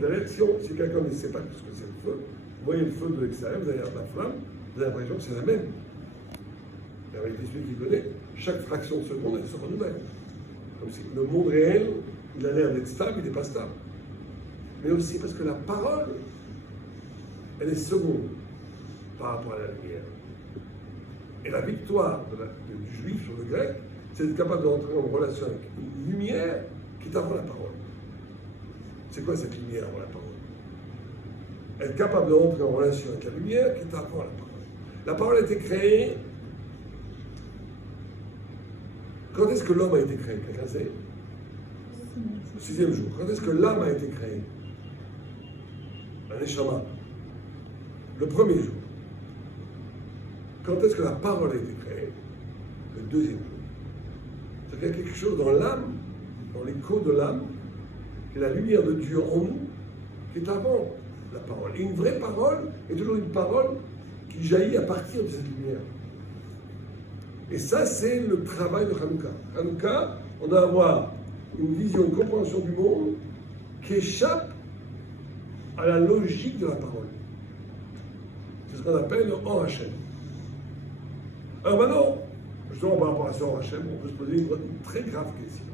la réaction, si quelqu'un ne sait pas ce que c'est le feu, vous voyez le feu de l'extérieur, vous avez la flamme, vous avez l'impression que c'est la même. Et avec celui qui connaît, chaque fraction de seconde, elle se renouvelle. Comme si le monde réel, il a l'air d'être stable, il n'est pas stable. Mais aussi parce que la parole, elle est seconde par rapport à la lumière. Et la victoire du juif sur le grec, c'est d'être capable d'entrer en relation avec une lumière qui est avant la parole. C'est quoi cette lumière avant la parole? Être capable d'entrer en relation avec la lumière qui est avant la parole. La parole a été créée. Quand est-ce que l'homme a été créé? Quelqu'un sait? Le 6e jour. Quand est-ce que l'âme a été créée? La Neshama. Le 1er jour. Quand est-ce que la parole a été créée? Le 2e jour. C'est-à-dire qu'il y a quelque chose dans l'âme, dans l'écho de l'âme, qui est la lumière de Dieu en nous, qui est avant la parole. Et une vraie parole est toujours une parole qui jaillit à partir de cette lumière. Et ça, c'est le travail de Hanouka. Hanouka, on doit avoir une vision, une compréhension du monde qui échappe à la logique de la parole. C'est ce qu'on appelle le En Hachem. Alors maintenant, justement par rapport à ce En Hachem, on peut se poser une très grave question.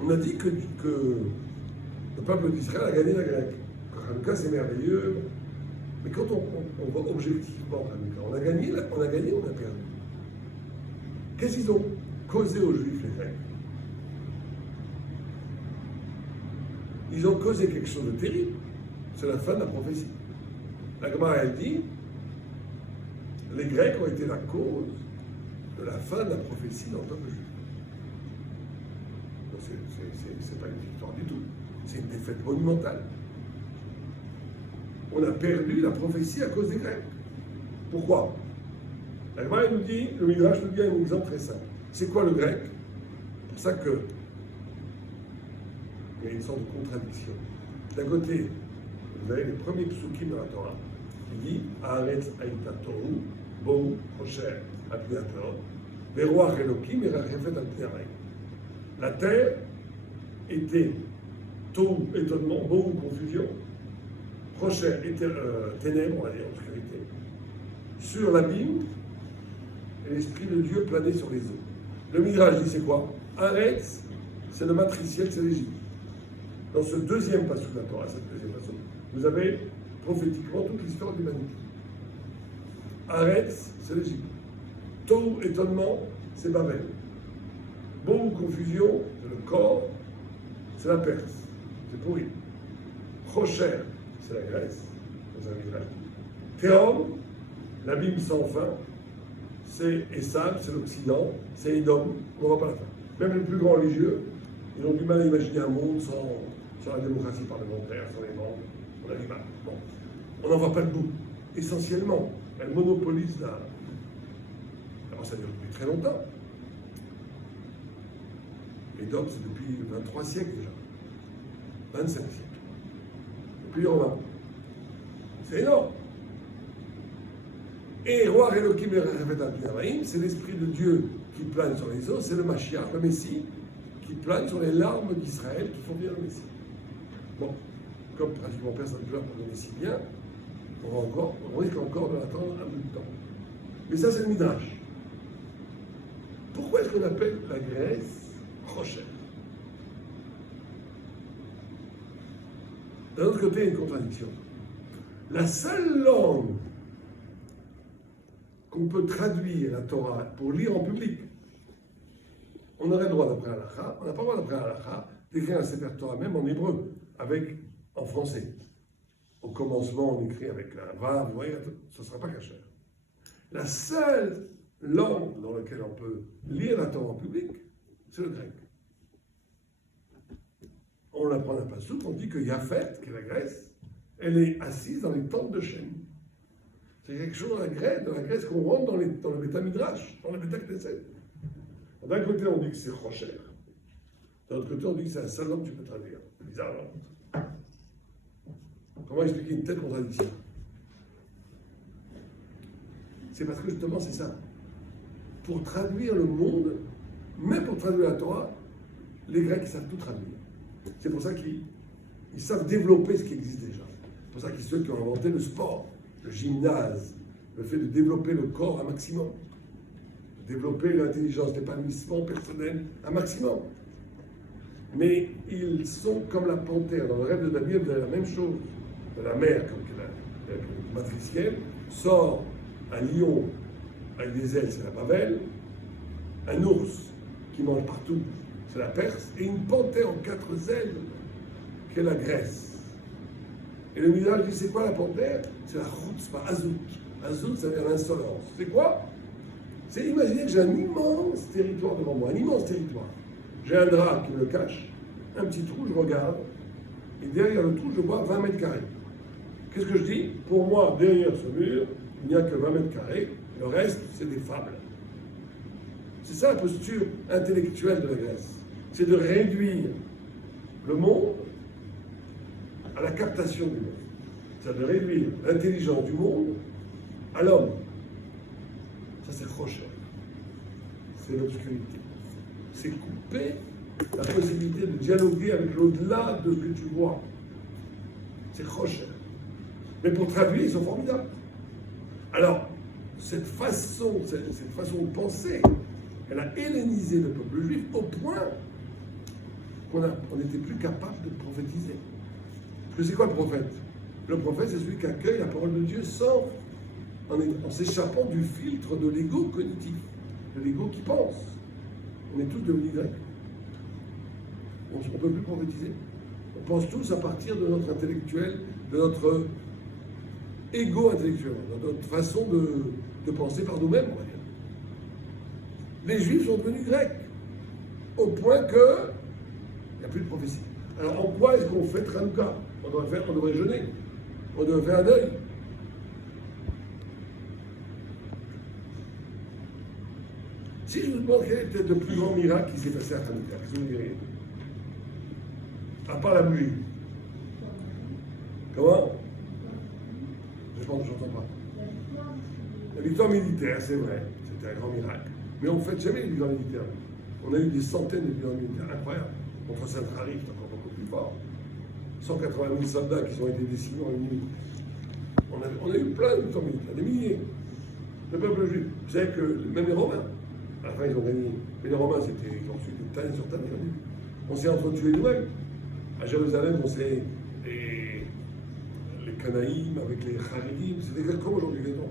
On a dit que le peuple d'Israël a gagné la grecque. Hanouka, c'est merveilleux. Mais quand on voit objectivement Hanouka, on a gagné ou on a perdu? Qu'est-ce qu'ils ont causé aux Juifs, les Grecs? Ils ont causé quelque chose de terrible. C'est la fin de la prophétie. La Gemara, elle dit, les Grecs ont été la cause de la fin de la prophétie dans le peuple juif. Donc c'est pas une victoire du tout. C'est une défaite monumentale. On a perdu la prophétie à cause des Grecs. Pourquoi? La Gemara nous dit, le Midrash nous dit un exemple très simple. C'est quoi le grec? C'est pour ça que il y a une sorte de contradiction. D'un côté, vous avez les premiers psukim dans la Torah qui dit Haaretz haïta tohu, bohu, kosher, al pnei haTorah, veruach Elokim merachefet al pnei hamayim. La terre était tohu, étonnement, bohu, confusion, kosher, ténèbres, on va dire, obscurité. Sur l'abîme, et l'Esprit de Dieu planait sur les eaux. Le Midrash dit c'est quoi? Haaretz, c'est le matriciel, c'est l'Égypte. Dans ce deuxième passage de la Torah, cette deuxième passage, vous avez prophétiquement toute l'histoire de l'humanité. Haaretz, c'est l'Égypte. Tohu, étonnement, c'est Babel. Bohu, confusion, c'est le corps, c'est la Perse, c'est pourri. Kosher, c'est la Grèce, dans un Midrash. Théom, l'abîme sans fin, c'est Esav, c'est l'Occident, c'est Édom, on ne voit pas la fin. Même les plus grands religieux, ils ont du mal à imaginer un monde sans la démocratie parlementaire, sans les membres. On a du mal. Bon. On n'en voit pas le bout. Essentiellement, elle monopolise la. Alors ça dure depuis très longtemps. Édom, c'est depuis 23 siècles déjà. 25 siècles. Depuis les Romains. C'est énorme. Et Roi Elohim c'est l'Esprit de Dieu qui plane sur les eaux, c'est le Mashiach, le Messie, qui plane sur les larmes d'Israël qui font bien le Messie. Bon, comme pratiquement personne ne pleure pour le Messie bien, on risque encore de l'attendre un peu de temps. Mais ça, c'est le Midrash. Pourquoi est-ce qu'on appelle la Grèce Rocher? D'un autre côté, il y a une contradiction. La seule langue qu'on peut traduire la Torah pour lire en public, on aurait le droit d'après Halakha, on n'a pas le droit d'après Halakha d'écrire un Sefer Torah même en hébreu, en français. Au commencement, on écrit avec la vav, vous voyez, ce ne sera pas caché. La seule langue dans laquelle on peut lire la Torah en public, c'est le grec. On l'apprend d'un passouk, on dit que Yafet, qui est la Grèce, elle est assise dans les tentes de chêne. C'est quelque chose dans la Grèce qu'on rentre dans le Beta Midrash, dans le Beta Knesset. D'un côté, on dit que c'est Rocher. D'un autre côté, on dit que c'est un seul langue que tu peux traduire. Bizarre, non? Comment expliquer une telle contradiction? C'est parce que justement, c'est ça. Pour traduire le monde, même pour traduire la Torah, les Grecs savent tout traduire. C'est pour ça qu'ils savent développer ce qui existe déjà. C'est pour ça qu'ils sont ceux qui ont inventé le sport, le gymnase, le fait de développer le corps un maximum, développer l'intelligence, l'épanouissement personnel un maximum. Mais ils sont comme la panthère. Dans le rêve de Daniel, vous avez la même chose. De la mer, comme la matricielle, sort un lion avec des ailes, c'est la Babel, un ours qui mange partout, c'est la Perse, et une panthère en 4 ailes, qui est la Grèce. Et le Midrash dit, c'est quoi la panthère? C'est la chutzpah, Azout. Azout, ça veut dire l'insolence. C'est quoi? C'est imaginer que j'ai un immense territoire devant moi, un immense territoire. J'ai un drap qui me le cache, un petit trou, je regarde, et derrière le trou, je vois 20 mètres carrés. Qu'est-ce que je dis? Pour moi, derrière ce mur, il n'y a que 20 mètres carrés, le reste, c'est des fables. C'est ça la posture intellectuelle de la Grèce. C'est de réduire le monde à la captation du monde. C'est de réduire l'intelligence du monde à l'homme. Ça, c'est Rocher. C'est l'obscurité. C'est couper la possibilité de dialoguer avec l'au-delà de ce que tu vois. C'est Rocher. Mais pour traduire, ils sont formidables. Alors, cette façon de penser, elle a hellénisé le peuple juif au point qu'on n'était plus capable de prophétiser. Parce que c'est quoi le prophète? Le prophète, c'est celui qui accueille la parole de Dieu en s'échappant du filtre de l'ego cognitif, de l'ego qui pense. On est tous devenus grecs. On ne peut plus prophétiser. On pense tous à partir de notre intellectuel, de notre ego intellectuel, de notre façon de penser par nous-mêmes, on va dire. Les Juifs sont devenus grecs, au point que il n'y a plus de prophétie. Alors en quoi est-ce qu'on fait Hanouka? On devrait jeûner. On devrait faire un deuil. Si je vous demande quel est peut-être le plus grand miracle qui s'est passé à Hanouka, qu'est-ce que vous direz? À part la bougie. Comment? J'entends pas. La victoire militaire, c'est vrai, c'était un grand miracle. Mais on ne fait jamais les victoires militaires. On a eu des centaines de victoires militaires incroyables. Contre Saint-Rarif, c'est encore beaucoup plus fort. 180 000 soldats qui ont été décimés en une nuit. On a eu plein de victoires militaires, des milliers. Le peuple juif. Vous savez que même les Romains, à la fin, ils ont gagné. Mais les Romains, ils ont su des tannes sur tannes. On s'est entretués nous-mêmes. À Jérusalem, on s'est. Les Canaïm avec les Haridim, c'est exactement aujourd'hui les temps.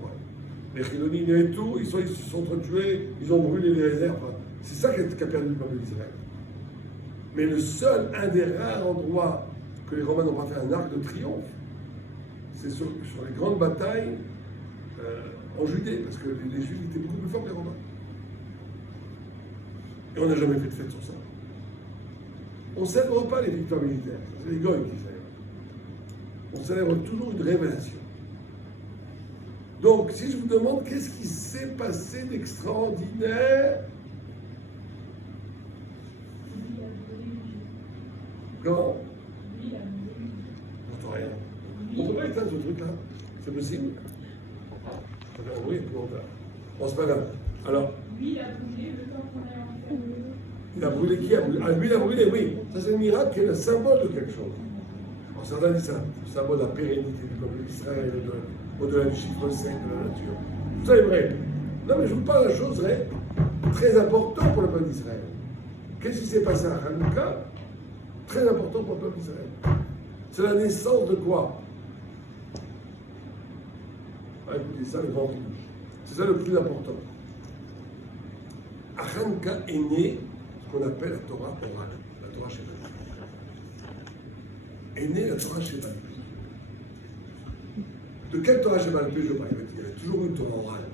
Les Chilonim et tout, ils se sont entretués, ils ont brûlé les réserves. C'est ça qui a perdu le peuple d'Israël. Mais un des rares endroits que les Romains n'ont pas fait un arc de triomphe, c'est sur les grandes batailles en Judée, parce que les Juifs étaient beaucoup plus forts que les Romains. Et on n'a jamais fait de fête sur ça. On ne célèbre pas les victoires militaires, c'est les Goïs qui célèbrent. On célèbre toujours une révélation. Donc, si je vous demande qu'est-ce qui s'est passé d'extraordinaire, comment? J'entends rien. On peut pas éteindre ce truc-là. C'est possible? Ça fait un bruit épouvantable. Bon, c'est pas grave. Alors. Lui, il a brûlé le temps qu'on est en fait. Il a brûlé qui a brûlé? Ah, lui, il a brûlé, oui. Ça, c'est un miracle qui est le symbole de quelque chose. Alors, certains disent ça. Le symbole de la pérennité du peuple d'Israël, au-delà du chiffre 5 de la nature. Tout ça est vrai. Non, mais je vous parle de chose très importante pour le peuple d'Israël. Qu'est-ce qui s'est passé à Hanouka? Très important pour le peuple d'Israël. C'est la naissance de quoi? Ah, écoutez, ça, le grand truc. C'est ça le plus important. À Hanouka est né ce qu'on appelle la Torah orale, la Torah Sheba'al. Est née la Torah Sheba'al. De quelle Torah Sheba'al je parle? Il y a toujours une Torah orale.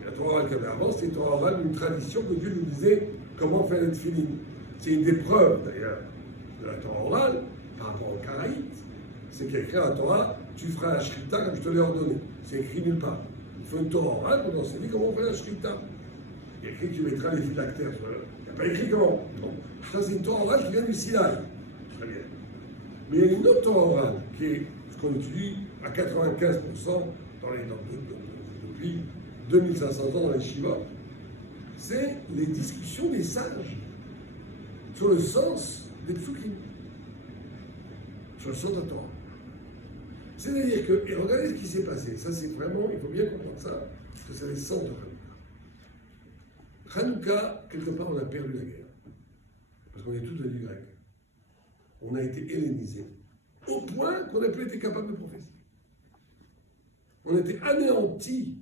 Et la Torah orale qu'il y avait avant, c'est une Torah orale d'une tradition que Dieu nous disait comment faire les tefilin. C'est une des preuves, d'ailleurs, de la Torah orale, par rapport aux Karaïtes, c'est qu'il y a écrit dans la Torah, tu feras la Shrita comme je te l'ai ordonné. C'est écrit nulle part. Il faut une Torah orale pour enseigner comment on fait la Shrita. Il y a écrit que tu mettras les phylactères sur le. Il n'y a pas écrit comment. Non. Ça, c'est une Torah orale qui vient du Sinaï. Très bien. Mais il y a une autre Torah orale qui est ce qu'on étudie à 95% depuis 2500 ans dans les Shiva. C'est les discussions des sages sur le sens des psukim, sur le sens de la Torah. C'est-à-dire que, et regardez ce qui s'est passé, ça c'est vraiment, il faut bien comprendre ça, parce que c'est les sens de Hanouka. Hanouka, quelque part, on a perdu la guerre, parce qu'on est tous devenus grecs. On a été hellénisés, au point qu'on n'a plus été capable de prophétiser. On a été anéantis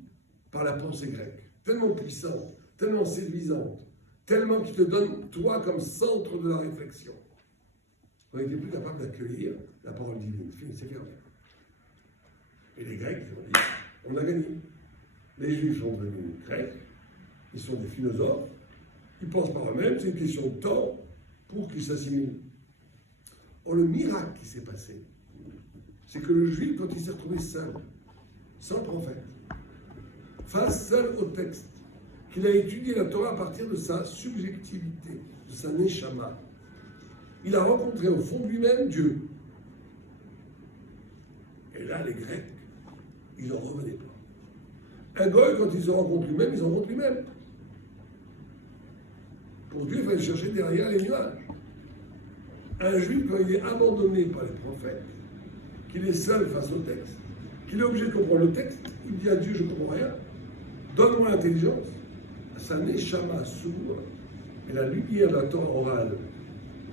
par la pensée grecque, tellement puissante, tellement séduisante, tellement qui te donne toi comme centre de la réflexion. On n'était plus capable d'accueillir la parole divine. C'est fermé. Et les Grecs, ils ont dit, on a gagné. Les Juifs sont devenus grecs, ils sont des philosophes, ils pensent par eux-mêmes, c'est une question de temps pour qu'ils s'assimilent. Or, le miracle qui s'est passé, c'est que le Juif, quand il s'est retrouvé seul, sans prophète, face seul au texte, qu'il a étudié la Torah à partir de sa subjectivité, de sa neshama, il a rencontré au fond de lui-même Dieu. Et là, les Grecs, ils n'en revenaient pas. Un goy, quand ils se rencontrent lui-même, ils se rencontrent lui-même. Pour Dieu, il fallait chercher derrière les nuages. Un juif, quand il est abandonné par les prophètes, qu'il est seul face au texte, qu'il est obligé de comprendre le texte, il dit à Dieu, je ne comprends rien, donne-moi l'intelligence. Sa neshama s'ouvre, et la lumière de la Torah orale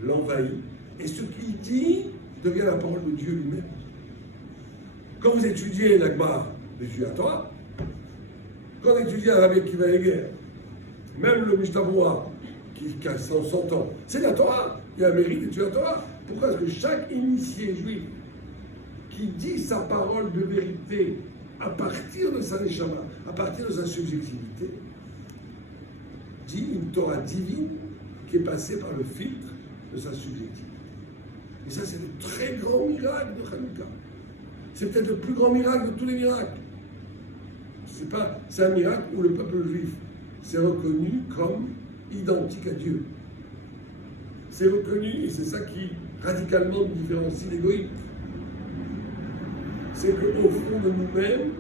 l'envahit, et ce qu'il dit devient la parole de Dieu lui-même. Quand vous étudiez l'Agmara, vous étudiez la Torah, quand vous étudiez la Rabbi Akiva Eger, même le Mishnah qui a 100 ans, c'est la Torah. Il y a un mérite d'étudier la Torah. Pourquoi est-ce que chaque initié juif qui dit sa parole de vérité à partir de sa neshama, à partir de sa subjectivité, dit une Torah divine qui est passée par le filtre de sa subjectivité. Et ça, c'est le très grand miracle de Hanouka. C'est peut-être le plus grand miracle de tous les miracles. C'est un miracle où le peuple juif s'est reconnu comme identique à Dieu. C'est reconnu, et c'est ça qui radicalement nous différencie des goïms. C'est qu'au fond de nous-mêmes,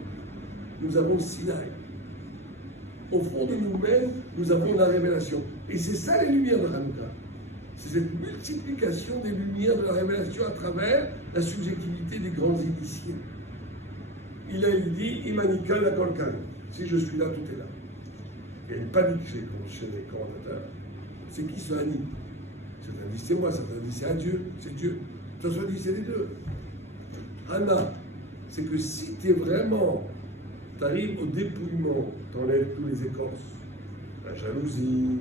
nous avons le Sinaï. Au fond de nous-mêmes, nous avons la révélation. Et c'est ça les lumières de Hanouka. C'est cette multiplication des lumières de la révélation à travers la subjectivité des grands initiés. Il dit Imanika la Kolkan. Si je suis là, tout est là. Il y a une panique chez les commentateurs. C'est qui ce Annie? Certains disent c'est moi, certains disent c'est un Dieu, c'est Dieu. D'autres disent c'est les deux. Anna, c'est que si tu arrives au dépouillement, t'enlèves tous les écorces, la jalousie,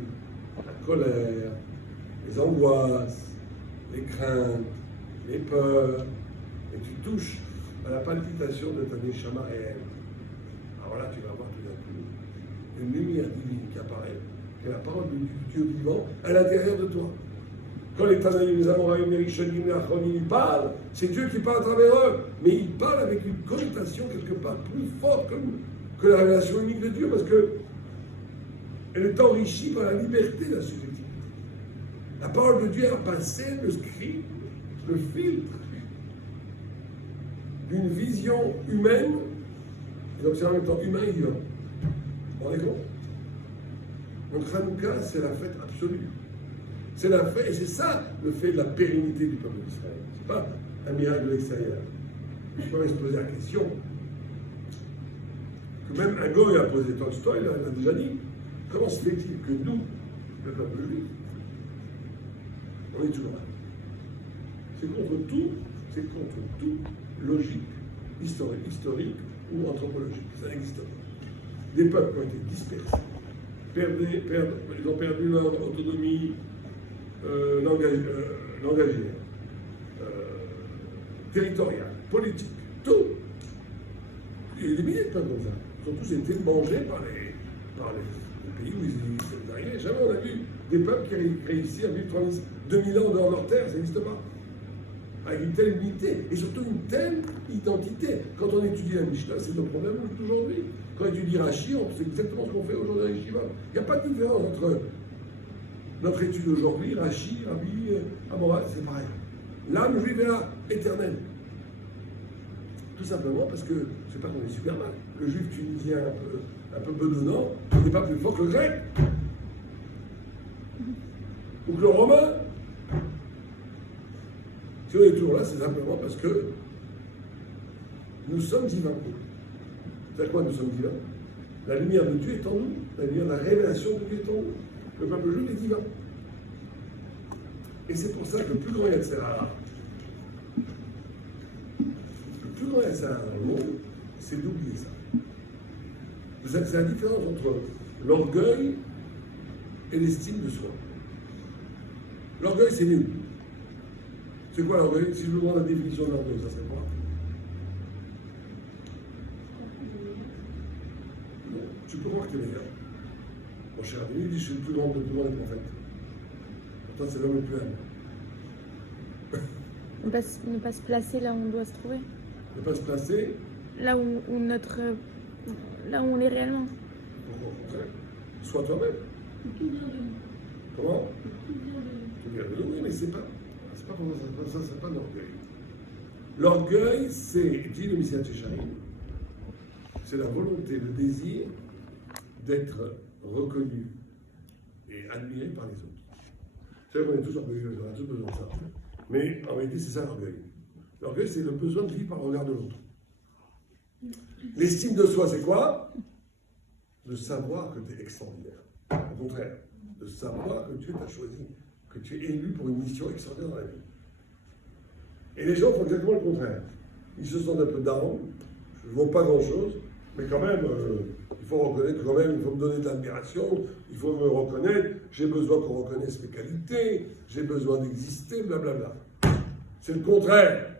la colère, les angoisses, les craintes, les peurs, et tu touches à la palpitation de ta neshama réelle. Alors là, tu vas voir tout d'un coup une lumière divine qui apparaît, qui est la parole du Dieu vivant à l'intérieur de toi. Quand les Tanaïm, les Amoraïm, les Rishonim, les Achronim, ils parlent, c'est Dieu qui parle à travers eux, mais ils parlent avec une connotation quelque part plus forte que la révélation unique de Dieu, parce qu'elle est enrichie par la liberté de la subjectivité. La parole de Dieu a passé le script, le filtre d'une vision humaine, et donc c'est en même temps humain et divin. Vous vous rendez compte? Donc Hanouka, c'est la fête absolue. C'est la fête, et c'est ça le fait de la pérennité du peuple d'Israël. Ce n'est pas un miracle de l'extérieur. Je peux se poser la question que même un goy a posé Tolstoï, il a déjà dit, comment se fait-il que nous, le peuple juif, on est toujours là? C'est contre toute logique historique ou anthropologique. Ça n'existe pas. Des peuples qui ont été dispersés, ils ont perdu leur autonomie langagière, territoriale, politique, tout. Il y a des milliers de peuples comme ça. Ils ont tous été mangés par les pays où ils n'arrivaient. Jamais on a vu des peuples qui ont réussi à vivre 2000 ans dehors de leur terre, ça n'existe pas. Avec une telle unité, et surtout une telle identité. Quand on étudie la Mishnah, c'est le problème d'aujourd'hui. Quand on étudie Rashi, on sait exactement ce qu'on fait aujourd'hui à Yeshiva. Il n'y a pas de différence entre notre étude aujourd'hui, Rashi, Rabbi, Amora, c'est pareil. L'âme juive est là, éternelle. Tout simplement parce que, c'est pas qu'on est super mal, le juif tunisien un peu bedonnant, il n'est pas plus fort que le grec. Ou que le romain. Si on est toujours là, c'est simplement parce que nous sommes divins. C'est-à-dire quoi, nous sommes divins? La lumière de Dieu est en nous, la lumière de la révélation de Dieu est en nous. Le peuple juif est divin. Et c'est pour ça que le plus grand Yetzirah, dans le monde, c'est d'oublier ça. C'est la différence entre l'orgueil et l'estime de soi. L'orgueil, c'est nul. C'est quoi l'orgueil? Si je vous demande la définition de l'orgueil, ça serait quoi? Non, tu peux croire que tu es meilleur. Mon cher ami, il dit je suis le plus grand des prophètes. Pourtant, c'est l'homme le plus humble. Ne pas se placer là où on doit se trouver. Ne pas se placer. Là où on est réellement. Pourquoi au contraire? Sois toi-même. Tout vient de nous. Comment? Tout vient de nous. Tout vient de nous, oui, mais c'est pas comment ça, c'est pas l'orgueil. L'orgueil, c'est, dit le Messiah Tchécharim, c'est la volonté, le désir d'être reconnu et admiré par les autres. C'est vrai qu'on est tous orgueilleux, on a tous besoin de ça. Mais en réalité, c'est ça l'orgueil. L'orgueil, c'est le besoin de vivre par le regard de l'autre. L'estime de soi, c'est quoi? De savoir que tu es extraordinaire. Au contraire, de savoir que Dieu t'a choisi, que tu es élu pour une mission extraordinaire dans la vie. Et les gens font exactement le contraire. Ils se sentent un peu down, je ne vaux pas grand-chose, mais quand même, il faut reconnaître quand même, il faut me donner de l'admiration, il faut me reconnaître, j'ai besoin qu'on reconnaisse mes qualités, j'ai besoin d'exister, blablabla. C'est le contraire.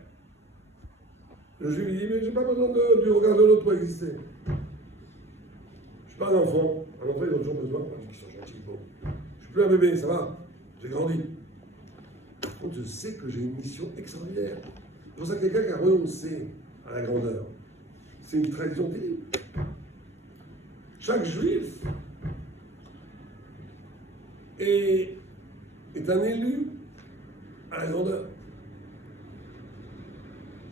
Le juif dit, mais j'ai pas besoin du regard de l'autre pour exister. Je suis pas un enfant. Un enfant, ils ont toujours besoin. On dit qu'ils sont gentils, bon. Je suis plus un bébé, ça va. J'ai grandi. Par contre, je sais que j'ai une mission extraordinaire. C'est pour ça que quelqu'un qui a renoncé à la grandeur, c'est une tradition terrible. Chaque juif est un élu à la grandeur.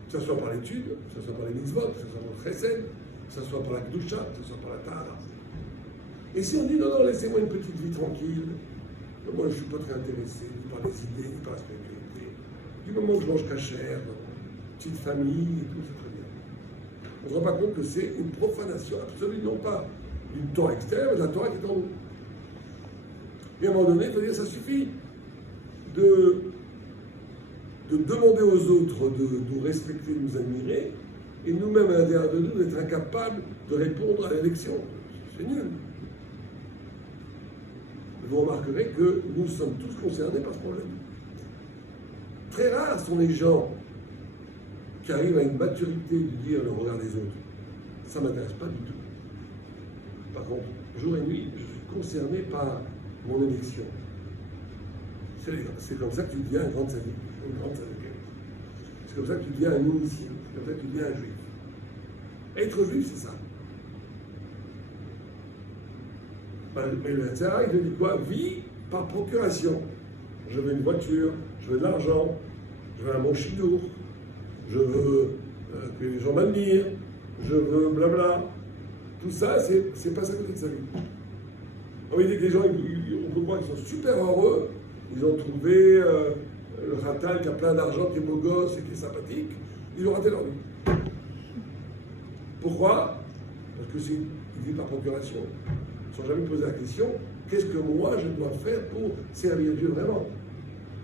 Que ce soit par l'étude, que ce soit par les mitzvot, que ce soit par le chesed, que ce soit par la kedusha, que ce soit par la tahara. Et si on dit non, non, laissez-moi une petite vie tranquille, moi je ne suis pas très intéressé ni par les idées, ni par la spiritualité. Du moment que je mange cachère, petite famille et tout, c'est très bien. On ne se rend pas compte que c'est une profanation absolue, non pas d'une Torah externe, mais de la Torah qui est en nous. Et à un moment donné, il faut dire ça suffit de demander aux autres de nous respecter, de nous admirer, et nous-mêmes à l'intérieur de nous d'être incapables de répondre à l'élection. C'est nul. Vous remarquerez que nous sommes tous concernés par ce problème. Très rares sont les gens qui arrivent à une maturité de dire le regard des autres. Ça ne m'intéresse pas du tout. Par contre, jour et nuit, je suis concerné par mon élection. C'est comme ça que tu deviens un grand sadique, une grande sadique. C'est comme ça que tu deviens un initié, c'est comme ça que tu deviens un juif. Être juif, c'est ça. Mais le Hatzara, il te dit quoi? Vie par procuration. Je veux une voiture, je veux de l'argent, je veux un bon chidour, je veux que les gens m'admirent, je veux blabla. Tout ça, c'est pas ça côté de sa vie. On dit que les gens, on peut croire qu'ils sont super heureux, ils ont trouvé le Khatal qui a plein d'argent, qui est beau gosse et qui est sympathique, ils ont raté leur vie. Pourquoi? Parce que c'est une vie par procuration. Sans jamais poser la question, qu'est-ce que moi je dois faire pour servir Dieu vraiment?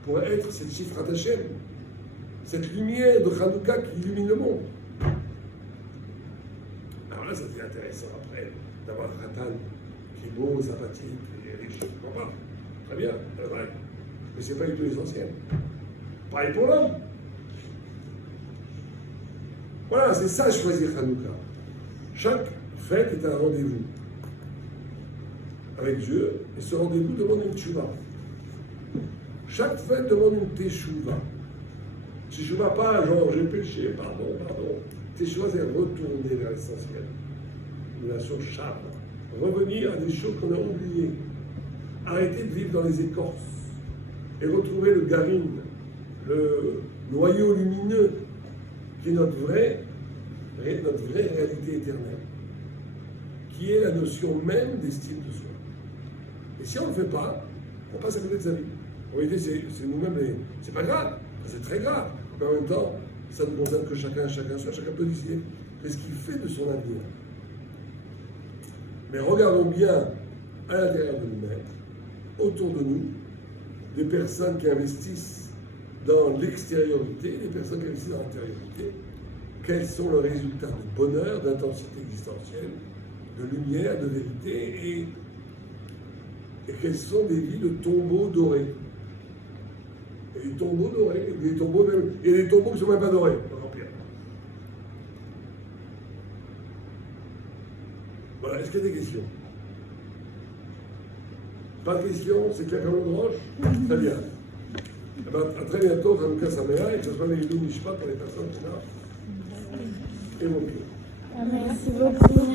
Pour être cette Shifrat Hashem, cette lumière de Hanouka qui illumine le monde. Alors là, ça devient intéressant après d'avoir un Khatal qui est beau, sympathique et riche. Je comprends pas. Très bien, c'est vrai. Mais ce n'est pas du tout l'essentiel. Pareil pour l'homme. Voilà, c'est ça choisir Hanouka. Chaque fête est un rendez-vous avec Dieu, et ce rendez-vous demande une tchouva. Chaque fête demande une teshuva. Teshuva, pas genre j'ai péché, pardon. Teshuva, c'est retourner vers l'essentiel. Une nation charme. Revenir à des choses qu'on a oubliées. Arrêter de vivre dans les écorces. Et retrouver le garine, le noyau lumineux, qui est notre vraie réalité éternelle. Qui est la notion même d'estime de soi. Et si on ne le fait pas, on passe à côté de sa vie. En réalité, c'est nous-mêmes, c'est pas grave, c'est très grave. Mais en même temps, ça ne concerne que chacun peut décider de ce qu'il fait de son avenir. Mais regardons bien à l'intérieur de nous-mêmes, autour de nous, des personnes qui investissent dans l'extériorité, des personnes qui investissent dans l'intériorité. Quels sont les résultats de bonheur, d'intensité existentielle, de lumière, de vérité, et quelles sont des vies de tombeaux dorés. Et des tombeaux dorés, et des tombeaux qui ne sont même pas dorés, encore pire. Voilà, est-ce qu'il y a des questions? Pas de questions, c'est clair comme une roche? Très bien. Eh bien, à très bientôt, Hanouka Sameach, et que ce soit les Ilou Mishpat pour les personnes qui ont évoquées. Merci beaucoup.